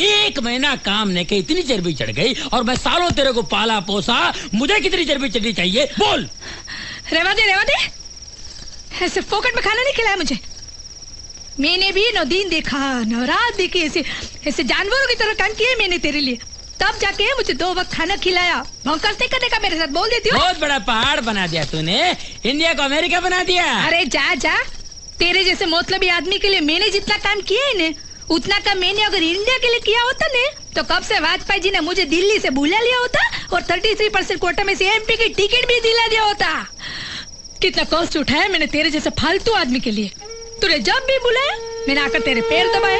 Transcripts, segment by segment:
1 महीना काम नहीं के इतनी चर्बी चढ़ गई, और मैं सालों तेरे को पाला पोसा, मुझे कितनी चर्बी चढ़नी चाहिए बोल। रेवा दे, ऐसे फोकट में खाना नहीं खिलाया मुझे। मैंने भी न दिन देखा न रात देखी, ऐसे जानवरों की तरह काम किया मैंने तेरे लिए, तब जाके मुझे 2 वक्त खाना खिलाया। भौंकस नहीं करने का मेरे साथ, बोल देती हूँ। बहुत बड़ा पहाड़ बना दिया तूने, इंडिया को अमेरिका बना दिया। अरे जा, तेरे जैसे मतलबी आदमी के लिए मैंने जितना काम किया है न, उतना काम मैंने अगर इंडिया के लिए किया होता ने, तो कब से वाजपेयी जी ने मुझे दिल्ली से बुला लिया होता और 33% कोटा में से एमपी की टिकट भी दिला दिया होता। कितना कष्ट उठाया मैंने तेरे जैसे फालतू आदमी के लिए। तूने जब भी बुलाया मैंने आकर तेरे पैर दबाए,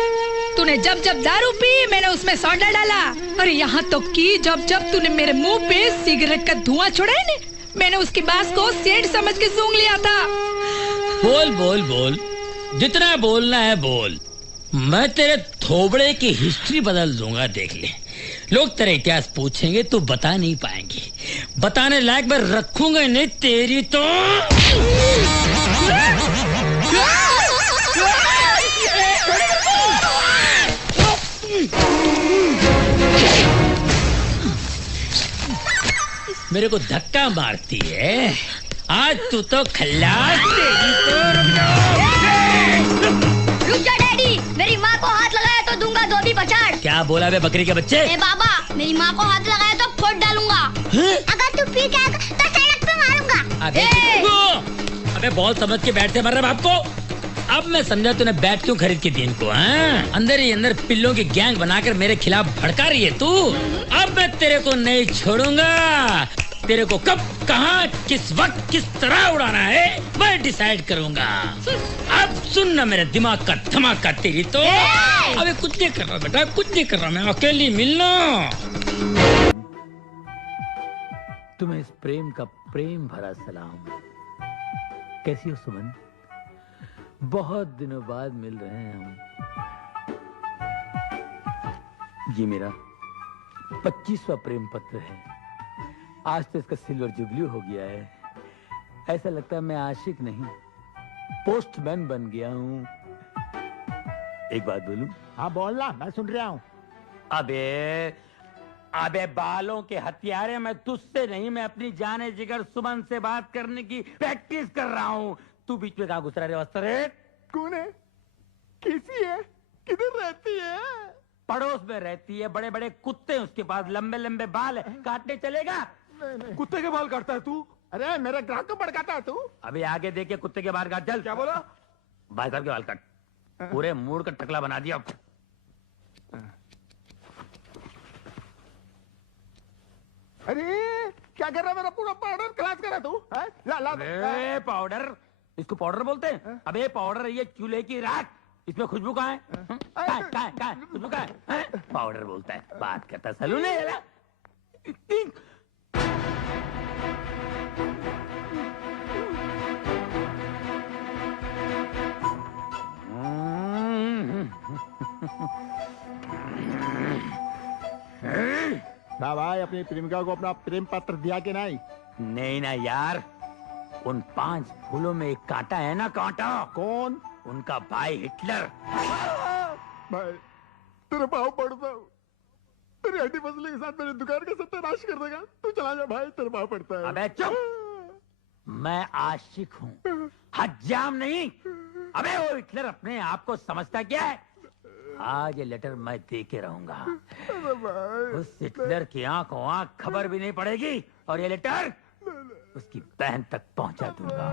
तूने जब दारू पी मैंने उसमें सोडा डाला, और यहाँ तो कि जब तूने मेरे मुंह पे सिगरेट का धुआं छोड़ा है, मैंने उसकी बात को सेठ समझ के सूंघ लिया था। बोल, जितना बोलना है बोल। मैं तेरे थोबड़े की हिस्ट्री बदल दूंगा, देख ले। लोग तेरा इतिहास पूछेंगे तो बता नहीं पाएंगे, बताने लायक मैं रखूंगा नहीं तेरी तो। मेरे को धक्का मारती है, आज तू तो खल्लास। तेरी तो रुक जा डैडी, मेरी माँ को हाथ लगाया तो दूंगा धोबी पछाड़। क्या बोला बे बकरी के बच्चे? ए बाबा, मेरी माँ को हाथ लगाया तो फोड़ डालूंगा। अगर तू पी गया तो सड़क पे मारूंगा। अबे बहुत समझ के बैठते मर रहे बाप को। अब मैं समझा तूने बैट क्यों खरीद के दी इनको। अंदर ही अंदर पिल्लों की गैंग बनाकर मेरे खिलाफ भड़का रही है तू। अब मैं तेरे को नहीं छोड़ूंगा, तेरे को कब, कहाँ, किस वक्त, किस तरह उड़ाना है मैं डिसाइड करूंगा। अब सुन ना मेरे दिमाग का धमाका तेरी तो। अबे कुछ नहीं कर रहा बेटा, कुछ नहीं कर रहा, मैं अकेली मिलना। तुम्हें इस प्रेम का प्रेम भरा सलाम। कैसी हो सुमन? बहुत दिनों बाद मिल रहे हैं हम। ये मेरा 25वां प्रेम पत्र है। आज तो इसका सिल्वर जुबली हो गया है। ऐसा लगता है मैं आशिक नहीं, पोस्टमैन बन गया हूँ। एक बात बोलूं? हाँ बोलना, मैं सुन रहा हूँ। अबे बालों के हथियारे, मैं तुझसे नहीं, मैं अपनी जाने जिगर सुमन से बात करने की प्रैक्टिस कर रहा हूँ। तू बीच में कहाँ घुस रहा है वस्त्र? कौन है? कैसी है? किधर रहती है? पड़ोस में रहती है, बड़े बड़े कुत्ते उसके पास, लंबे लंबे बाल है, काटने चलेगा? नहीं। कुत्ते के बाल काटता है तू? अरे मेरे ग्राहक को भड़काता है तू? अभी आगे देख के कुत्ते के बाल काट। चल। क्या बोला? भाई साहब के बाल काट, पूरे मूड का टकला बना दिया। अरे क्या कर रहा है? मेरा पूरा पाउडर खलास कर रहा तू? ला पाउडर, इसको पाउडर बोलते हैं? अबे पाउडर ये चूल्हे की राख, इसमें खुशबू कहाँ है? खुशबू कहाँ है? पाउडर बोलता है, बात करता सलून है। ना भाई, अपनी प्रेमिका को अपना प्रेम पत्र दिया कि नहीं? नहीं ना यार, उन 5 फूलों में एक कांटा है ना, कांटा। कौन? उनका भाई हिटलर। भाई तेरे पाँव पड़ता हूँ, तेरी हड्डी फसले के साथ मेरी दुकान का सत्यानाश कर देगा। तू चला जा भाई, तेरे पाँव पड़ता है। अबे चुप, मैं आशिक हूँ, हज्जाम नहीं। अबे वो हिटलर अपने आप को समझता क्या है? आज ये लेटर मैं दे के रहूंगा, उस हिटलर की आंखों आंख खबर भी नहीं पड़ेगी, और ये लेटर उसकी बहन तक पहुंचा दूंगा।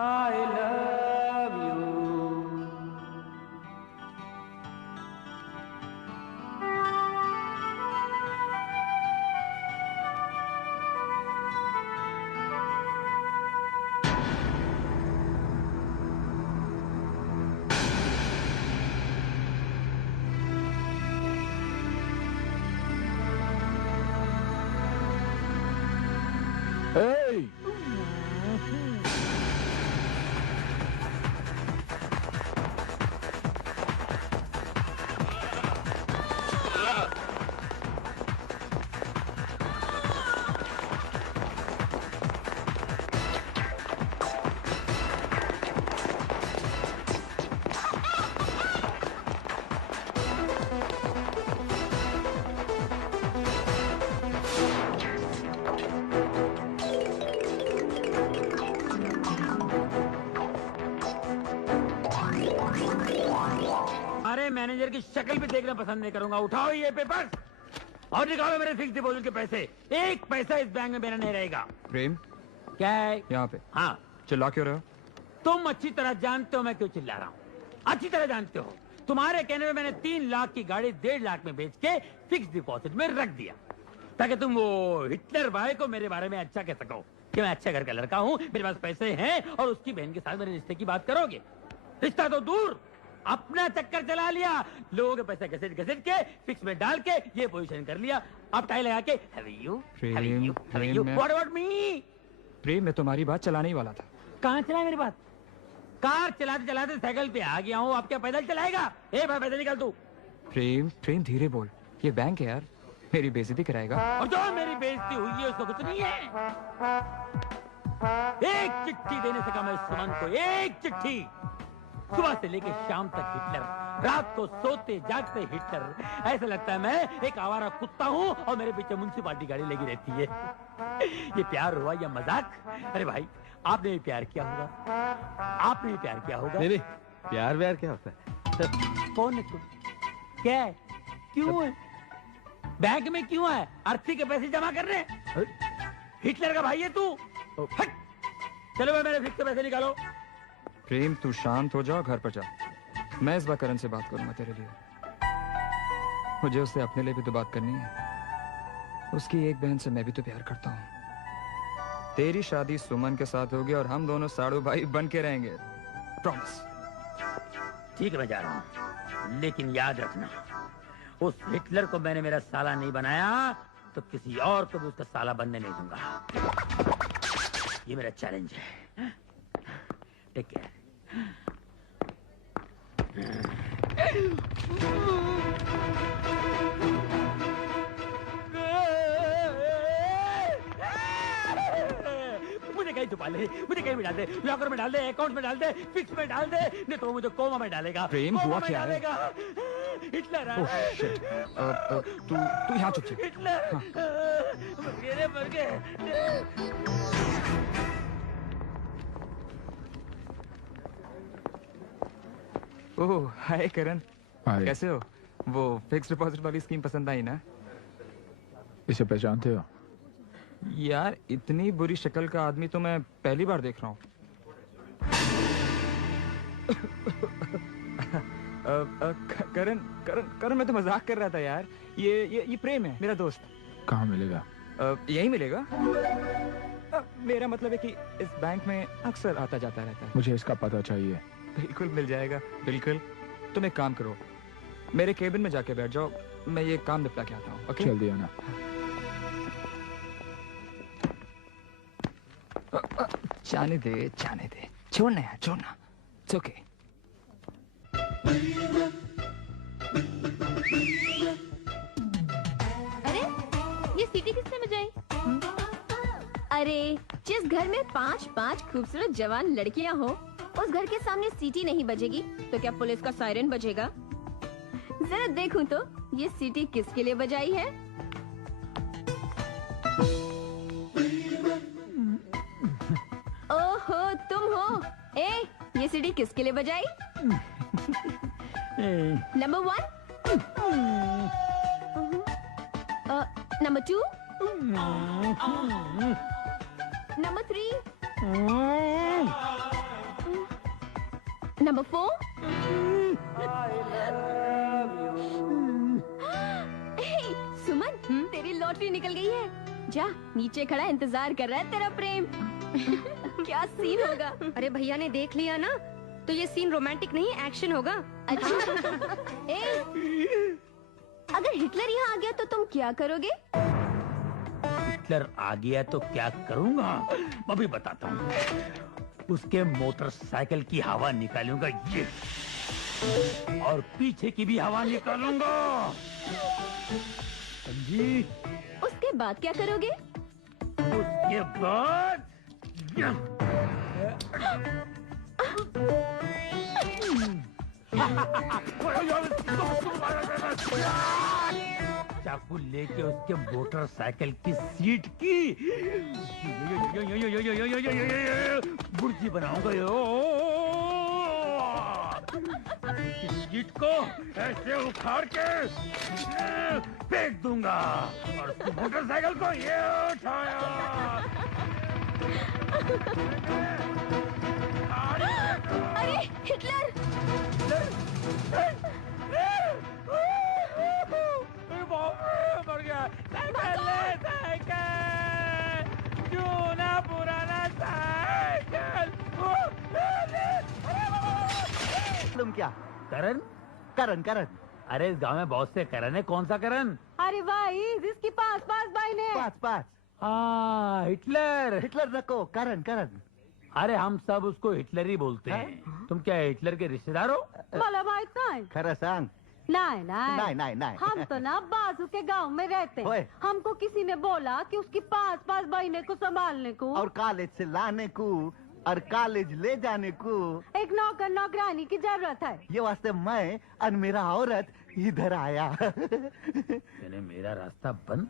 I love you. Hey! अरे मैनेजर की शक्ल भी देखना पसंद नहीं करूंगा। उठाओ ये पेपर और निकालो मेरे फिक्स डिपॉजिट के पैसे। एक पैसा इस बैंक में मेरा नहीं रहेगा। प्रेम, क्या है? यहाँ पे हाँ, चिल्ला क्यों रहे हो? तुम अच्छी तरह जानते हो मैं क्यों चिल्ला रहा हूँ। अच्छी तरह जानते हो। तुम्हारे कहने में मैंने 3 लाख की गाड़ी 1.5 लाख में बेच के फिक्स डिपॉजिट में रख दिया ताकि तुम वो हिटलर भाई को मेरे बारे में अच्छा कह सको कि मैं अच्छे घर का लड़का हूँ, मेरे पास पैसे हैं और उसकी बहन के साथ मेरे रिश्ते की बात करोगे। रिश्ता तो दूर, अपना चक्कर चला लिया। लोगों के पैसे घसीट घसीट के फिक्स में डाल के ये पोजीशन कर लिया। अब टाई लगा के व्हाट अबाउट मी? प्रेम, मैं तुम्हारी बात चलाने ही वाला था। कहाँ चला मेरी बात? कार चलाते चलाते साइकिल पे आ गया हूँ। अब क्या पैदल चलाएगा? ए भाई पैदल निकल तू। प्रेम प्रेम धीरे बोल, ये बैंक है यार, मेरी बेइज्जती कराएगा। और जो मेरी बेइज्जती हुई है उसको कुछ नहीं है। एक चिट्ठी देने से कहा मैं सुमन को, एक चिट्ठी। सुबह से लेकर शाम तक हिटलर, रात को सोते जागते हिटलर। ऐसा लगता है मैं एक आवारा कुत्ता हूँ और मेरे पीछे म्युनिसिपालिटी गाड़ी लगी रहती है। ये प्यार हुआ या मजाक? अरे भाई, आपने भी प्यार किया होगा, आपने भी प्यार किया होगा। नहीं, प्यार व्यार क्या होता है? कौन है तुम? क्या है? क्यों है? बैंक में क्यों है? अर्थी के पैसे जमा कर रहे? हिटलर का भाई है तू? हट! चलो भाई, मेरे फिक्स के पैसे निकालो। प्रेम, तू शांत हो जाओ, घर पर जा। मैं इस बार करण से बात करूंगा तेरे लिए। मुझे उससे अपने लिए भी तो बात करनी है। उसकी एक बहन से मैं भी तो प्यार करता हूँ। तेरी शादी सुमन के साथ होगी और हम दोनों साड़ू भाई बन के रहेंगे। प्रॉमिस। ठीक है, मैं जा रहा हूँ, लेकिन याद रखना, उस हिटलर को मैंने मेरा साला नहीं बनाया तो किसी और को भी उसका साला बनने नहीं दूंगा। ये मेरा चैलेंज है। Take care. मुझे कहीं छुपा ले, मुझे कहीं भी डाल दे, लॉकर में डाल दे, अकाउंट में डाल दे, फिक्स में डाल दे, नहीं तो मुझे कोमा में डालेगा। प्रेम, हुआ क्या है? हिटलर तू यहाँ चुप से। हिटलर मर गए। ओह, हाय करण, हाय। कैसे हो? वो फिक्स डिपॉजिट वाली स्कीम पसंद आई ना? इसे पहचानते हो? यार, इतनी बुरी शक्ल का आदमी तो मैं पहली बार देख रहा हूँ। करण करण करण, मैं तो मजाक कर रहा था यार। ये प्रेम है, मेरा दोस्त। कहाँ मिलेगा? यही मिलेगा। मेरा मतलब है कि इस बैंक में अक्सर आता जाता रहता है। मुझे इसका पता चाहिए। बिल्कुल मिल जाएगा, बिल्कुल। तुम एक काम करो, मेरे केबिन में जाके बैठ जाओ, मैं ये काम निपटा के आता हूँ। ओके? जल्दी आना। जाने दे, छोड़ना यार, छोड़ना। It's okay. अरे ये सीटी किसने बजाई? अरे जिस घर में 5-5 खूबसूरत जवान लड़कियां हो, उस घर के सामने सीटी नहीं बजेगी तो क्या पुलिस का सायरन बजेगा? जरा देखूं तो ये सीटी किसके लिए बजाई है? ओहो, तुम हो? ए, ये सीटी किसके लिए बजाई? Number 1, number 2, number 3, number 4। सुमन, तेरी लॉटरी निकल गई है। जा, नीचे खड़ा इंतजार कर रहा है तेरा प्रेम। क्या सीन होगा? अरे भैया ने देख लिया ना, तो ये सीन रोमांटिक नहीं एक्शन होगा। अच्छा। अगर हिटलर यहाँ आ गया तो तुम क्या करोगे? हिटलर आ गया तो क्या करूंगा मैं भी बताता हूँ। उसके मोटरसाइकिल की हवा निकालूंगा ये, और पीछे की भी हवा निकालूंगा, समझी? उसके बाद क्या करोगे? उसके बाद चाकू लेके उसके मोटरसाइकिल की सीट की बुर्जी बनाऊंगा यो। सीट को ऐसे उखाड़ के फेंक दूंगा और उसकी मोटरसाइकिल को ये उठाया। अरे हिटलर! मर गया चूना पुराना साइकिल। तुम क्या? करण? करण करण अरे इस गांव में बहुत से करण है, कौन सा करण? अरे भाई जिसकी पास पास भाई ने। पाच पाच हाँ हिटलर। हिटलर नको करण करण अरे हम सब उसको हिटलर ही बोलते हैं। तुम क्या हिटलर के रिश्तेदार हो? मला माहित नाही। खरं सांग. नहीं नाही नाही नाही हम तो ना बाजू के गांव में रहते ओए। हैं। हमको किसी ने बोला कि उसकी पास पास बहने को संभालने को और कॉलेज से लाने को और कॉलेज ले जाने को एक नौकर नौकरानी की जरूरत है। ये वास्ते मैं और मेरा औरत इधर आया. मैंने मेरा रास्ता बंद।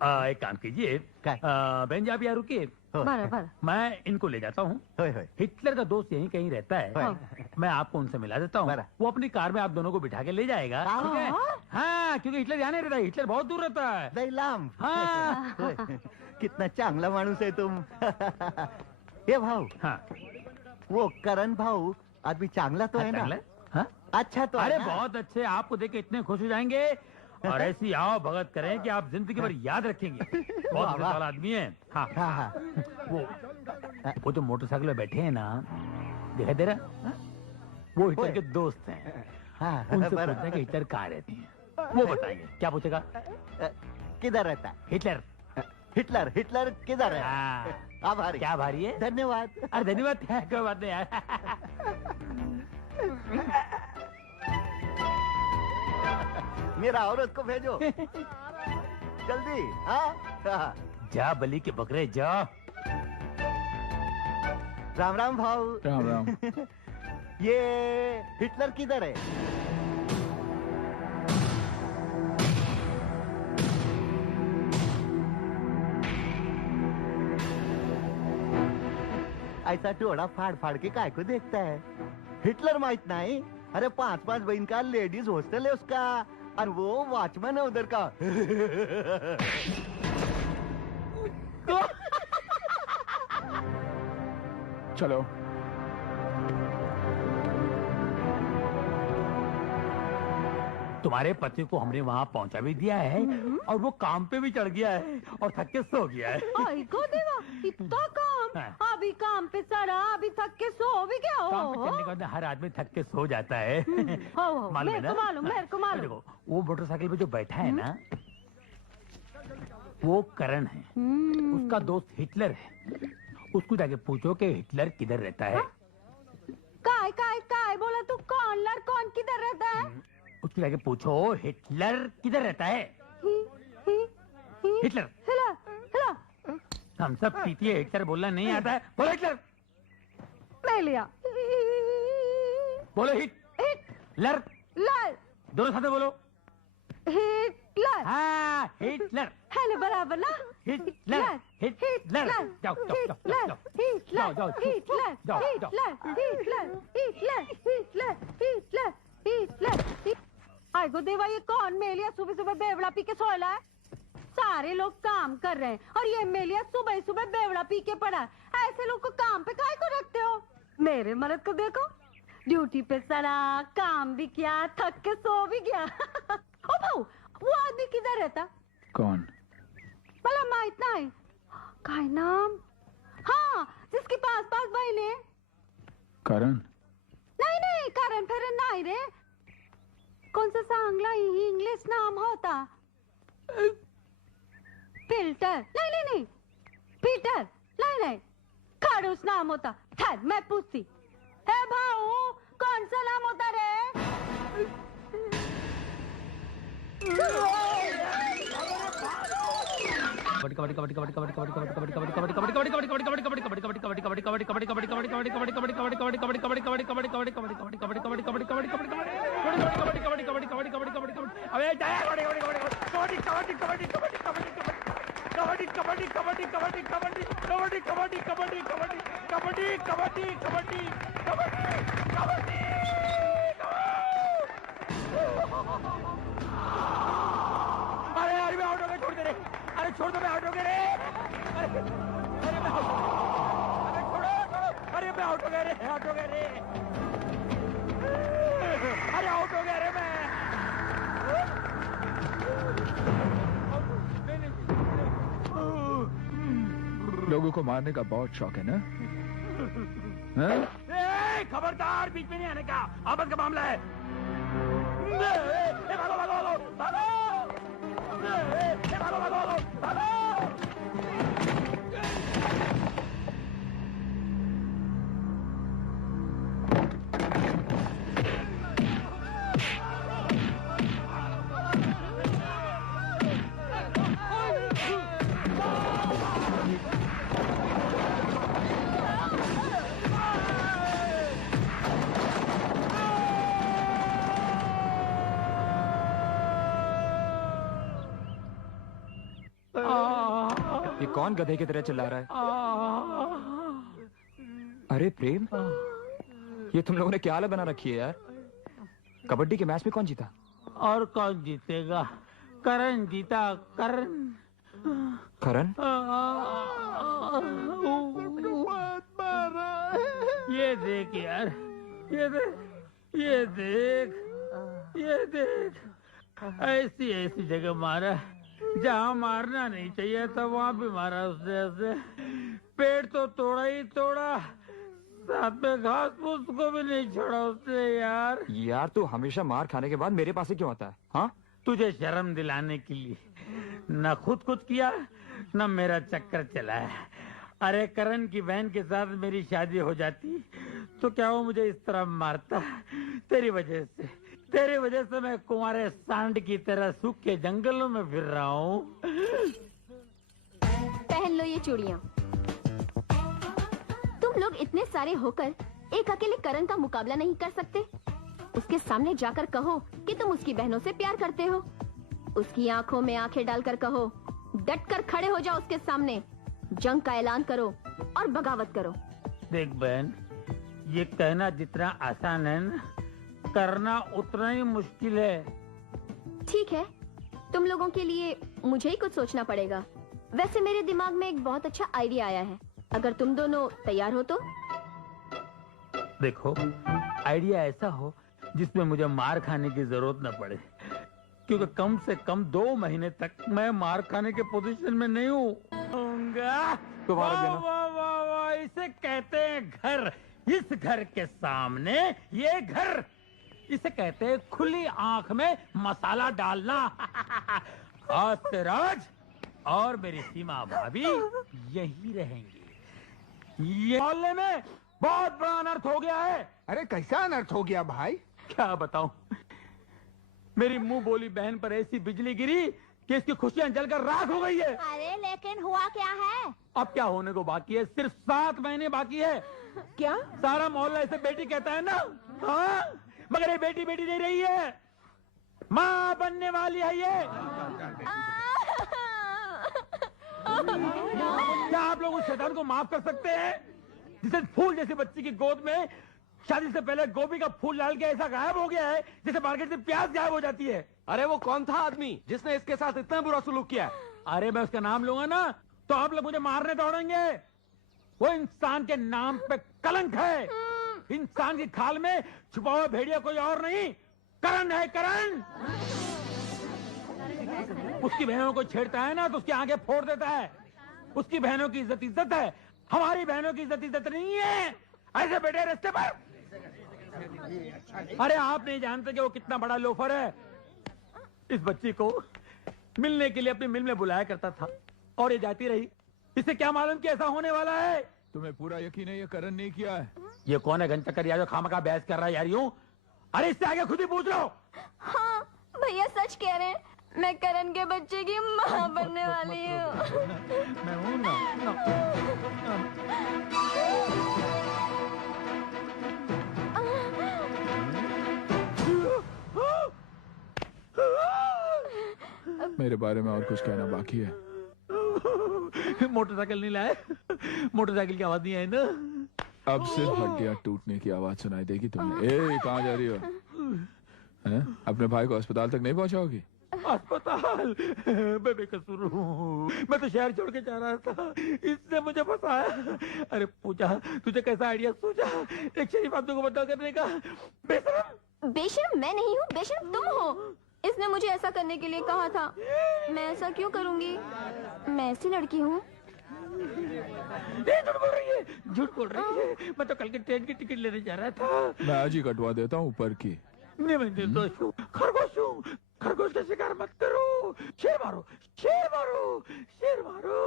एक काम कीजिए, काय? बहन जी आप यहाँ रुकिए, बराबर। मैं इनको ले जाता हूँ। होय होय हिटलर का दोस्त यहीं कहीं रहता है, होय. मैं आपको उनसे मिला देता हूँ। बरा. वो अपनी कार में आप दोनों को बिठा के ले जाएगा, हाँ. ठीक है? हाँ, क्योंकि हिटलर यहाँ नहीं रहता, हिटलर बहुत दूर रहता है। लय लांब. हाँ। होय. कितना चांगला माणूस है तुम. ये भाऊ हाँ, वो करण भाऊ आदमी चांगला तो है ना? चांगला है? हाँ? अच्छा तो अरे है ना? बहुत अच्छे, आपको देख के इतने खुश हो जाएंगे और ऐसी आओ भगत करें कि आप जिंदगी भर याद रखेंगे। बहुत वाह, वाह. वाला आदमी है। हाँ, हाँ हाँ वो जो मोटरसाइकिल में बैठे हैं ना, दिखाई दे रहा? वो हिटलर ओए. के दोस्त हैं। हाँ उनसे बरा. पूछना कि हिटलर कहाँ रहती हैं, वो बताएंगे। क्या पूछेगा? किधर रहता है? हिटलर। हिटलर हिटलर किधर है? हाँ, आभारी. क्या भारी है? धन्यवाद. अरे धन्यवाद, कोई बात नहीं यार। मेरा औरत को भेजो जल्दी. हाँ जा बलि के बकरे जा। राम राम भाऊ. राम राम. ये हिटलर किधर है? ऐसा टोड़ा फाड़ फाड़ के काय को देखता है? हिटलर माहित नहीं? अरे 5-5 बहन का लेडीज हॉस्टल है उसका और वो वॉचमैन है उधर का. चलो. तुम्हारे पति को हमने वहाँ पहुँचा भी दिया है और वो काम पे भी चढ़ गया है और थक के सो गया है। आई को देवा इतना काम। हाँ। अभी काम पे चढ़ा, अभी थक के सो भी क्या हो? काम पे चलने के बाद हर आदमी थक के सो जाता है। हो, मालूम है मेरे ना? को मालूम, मेरे को मालूम। देखो, वो मोटरसाइकिल पे जो बैठा है ना, वो करण है, उसका दोस्त हिटलर है। उसको जाके पूछो कि हिटलर किधर रहता है। काय बोला तू? कौन लड़ कौन किधर रहता है? उसको जाके पूछो हिटलर किधर रहता है। हिटलर। हिला हिला हम सब पीती है, हिटलर बोलना नहीं आता है। बोलो हिटलर, ले लिया। बोलो हिटलर, लड़ दोनों साथ में बोलो। हिटलर। हाँ हिटलर, हेलो बराबर ना? Hitler, Hitler. जाओ जाओ जाओ जाओ हिटलर जाओ, हिटलर जाओ, Hitler Hitler Hitler Hitler Hitler Hitler. आई गो देवा, ये कौन मेलिया सुबह सुबह बेवड़ा पी के सोया है? सारे लोग काम कर रहे हैं और ये मेलिया सुबह सुबह बेवड़ा पी के पड़ा है। ऐसे लोग को काम पे काहे को रखते हो? मेरे मर्द को देखो, ड्यूटी पे सड़ा, काम भी किया, थक के सो भी गया। ओ भाऊ, वो आदमी किधर रहता? कौन? भला माहित नहीं काय नाम? हाँ, जिसके पास पास बहने। करण. नहीं कारण फिर नहीं रे, कौन सा सांगला इंग्लिश नाम होता? फिल्टर नहीं नहीं नहीं, पीटर नहीं नहीं, खड़ूस नाम होता। ठहर मैं पूछती। हे भाऊ, कौन सा नाम होता रे? अरे यार मैं आउट हो गया, छोड़ दे रे। अरे छोड़ दो, मैं आउट हो गया रे। अरे मैं आउट, अरे छोड़ो छोड़ो। अरे मैं आउट हो गया रे, आउट हो गया रे। अरे आउट हो गया रे मैं। लोगों को मारने का बहुत शौक है ना? खबरदार, बीच में नहीं आने का, आपस का मामला है। भागो भागो भागो भागो, भागो भागो भागो। ये कौन गधे की तरह चिल्ला रहा है? अरे प्रेम, ये तुम लोगों ने क्या हालत बना रखी है यार? कबड्डी के मैच में कौन जीता? और कौन जीतेगा? करण जीता, करण। करण? ये देख यार, ये देख, ये देख, ये देख, ऐसी ऐसी जगह मारा जहाँ मारना नहीं चाहिए था, वहाँ भी मारा उसने ऐसे। पेड़ तो तोड़ा ही तोड़ा, साथ में घास फूस को भी नहीं छोड़ा उसने यार। यार तू हमेशा मार खाने के बाद मेरे पास ही क्यों आता है? हाँ, तुझे शर्म दिलाने के लिए। न खुद कुछ किया, न मेरा चक्कर चलाया। अरे करण की बहन के साथ मेरी शादी हो जाती तो क्या वो मुझे इस तरह मारता? तेरी वजह से मैं कुंवारे सांड की तरह सूखे जंगलों में फिर रहा हूँ। पहन लो ये चूड़ियाँ। तुम लोग इतने सारे होकर एक अकेले करण का मुकाबला नहीं कर सकते? उसके सामने जाकर कहो कि तुम उसकी बहनों से प्यार करते हो। उसकी आंखों में आंखें डालकर कहो, डटकर खड़े हो जाओ उसके सामने, जंग का ऐलान करो और बगावत करो। देख बहन, ये कहना जितना आसान है ना, करना उतना ही मुश्किल है। ठीक है, तुम लोगों के लिए मुझे ही कुछ सोचना पड़ेगा। वैसे मेरे दिमाग में एक बहुत अच्छा आइडिया आया है, अगर तुम दोनों तैयार हो तो। देखो, आइडिया ऐसा हो जिसमें मुझे मार खाने की जरूरत न पड़े, क्योंकि कम से कम 2 महीने तक मैं मार खाने के पोजीशन में नहीं हूँ। वाह वाह वाह वाह, इसे कहते हैं घर। इस घर के सामने ये घर, इसे कहते हैं खुली आंख में मसाला डालना। आज से राज और मेरी सीमा भाभी यही रहेंगी। ये मोहल्ले में बहुत बड़ा अनर्थ हो गया है। अरे कैसा अनर्थ हो गया भाई? क्या बताऊं, मेरी मुंह बोली बहन पर ऐसी बिजली गिरी कि इसकी खुशियां जलकर राख हो गई है। अरे लेकिन हुआ क्या है? अब क्या होने को बाकी है? सिर्फ 7 महीने बाकी है। क्या? सारा मोहल्ला इसे बेटी कहता है ना, हाँ? मगर ये बेटी बेटी नहीं रही है, माँ बनने वाली है ये। क्या आप लोग उस शैतान को माफ कर सकते हैं जिसे फूल जैसी बच्ची की गोद में शादी से पहले गोभी का फूल डाल के ऐसा गायब हो गया है जैसे मार्केट से प्याज गायब हो जाती है? अरे वो कौन था आदमी जिसने इसके साथ इतना बुरा सुलूक किया? अरे मैं उसका नाम लूंगा ना तो आप लोग मुझे मारने दौड़ेंगे। वो इंसान के नाम पे कलंक है। इंसान की खाल में छुपा हुआ भेड़िया कोई और नहीं, करण है, करण। उसकी बहनों को छेड़ता है ना तो उसकी आंखें फोड़ देता है। उसकी बहनों की इज्जत इज्जत है, हमारी बहनों की इज्जत इज्जत नहीं है। ऐसे बैठे रास्ते पर। अरे आप नहीं जानते कि वो कितना बड़ा लोफर है। इस बच्ची को मिलने के लिए अपनी मिल में बुलाया करता था, और ये जाती रही। इसे क्या मालूम कि ऐसा होने वाला है। तुम्हें पूरा यकीन है ये करण नहीं किया है? ये कौन है घंटा कर जो खामखा बहस कर रहा है यार यूं? अरे इससे आगे खुद ही पूछ लो। हाँ भैया सच कह रहे हैं, मैं करण के बच्चे की माँ बनने वाली हूँ। मैं हूँ ना। मेरे बारे में और कुछ कहना बाकी है? मोटरसाइकिल नहीं लाए? मोटरसाइकिल की आवाज नहीं आई ना? अब सिर्फ हड्डियां टूटने की आवाज सुनाई देगी तुम्हें। ए कहाँ जा रही हो? हैं? अपने भाई को अस्पताल तक नहीं पहुंचाओगी? अस्पताल? मैं बेकसूर हूँ, मैं तो शहर छोड़ के जा रहा था, इसने मुझे फंसाया। अरे पूछा तुझे कैसा आइडिया सूझा एक शरीफ आदमी को बदला करने का? बेशरम। बेशरम मैं नहीं हूँ, बेशरम तुम हो। इसने मुझे ऐसा करने के लिए कहा था। मैं ऐसा क्यों करूँगी? मैं ऐसी लड़की हूँ। झूठ बोल रही है, झूठ बोल रही है। मैं तो कल की ट्रेन की टिकट लेने जा रहा था। मैं आज ही कटवा देता हूँ ऊपर की। नहीं मैं निर्दोष हूँ, खरगोश हूँ। खरगोश का शिकार मत करो। शेर मारो, शेर मारो, शेर मारो।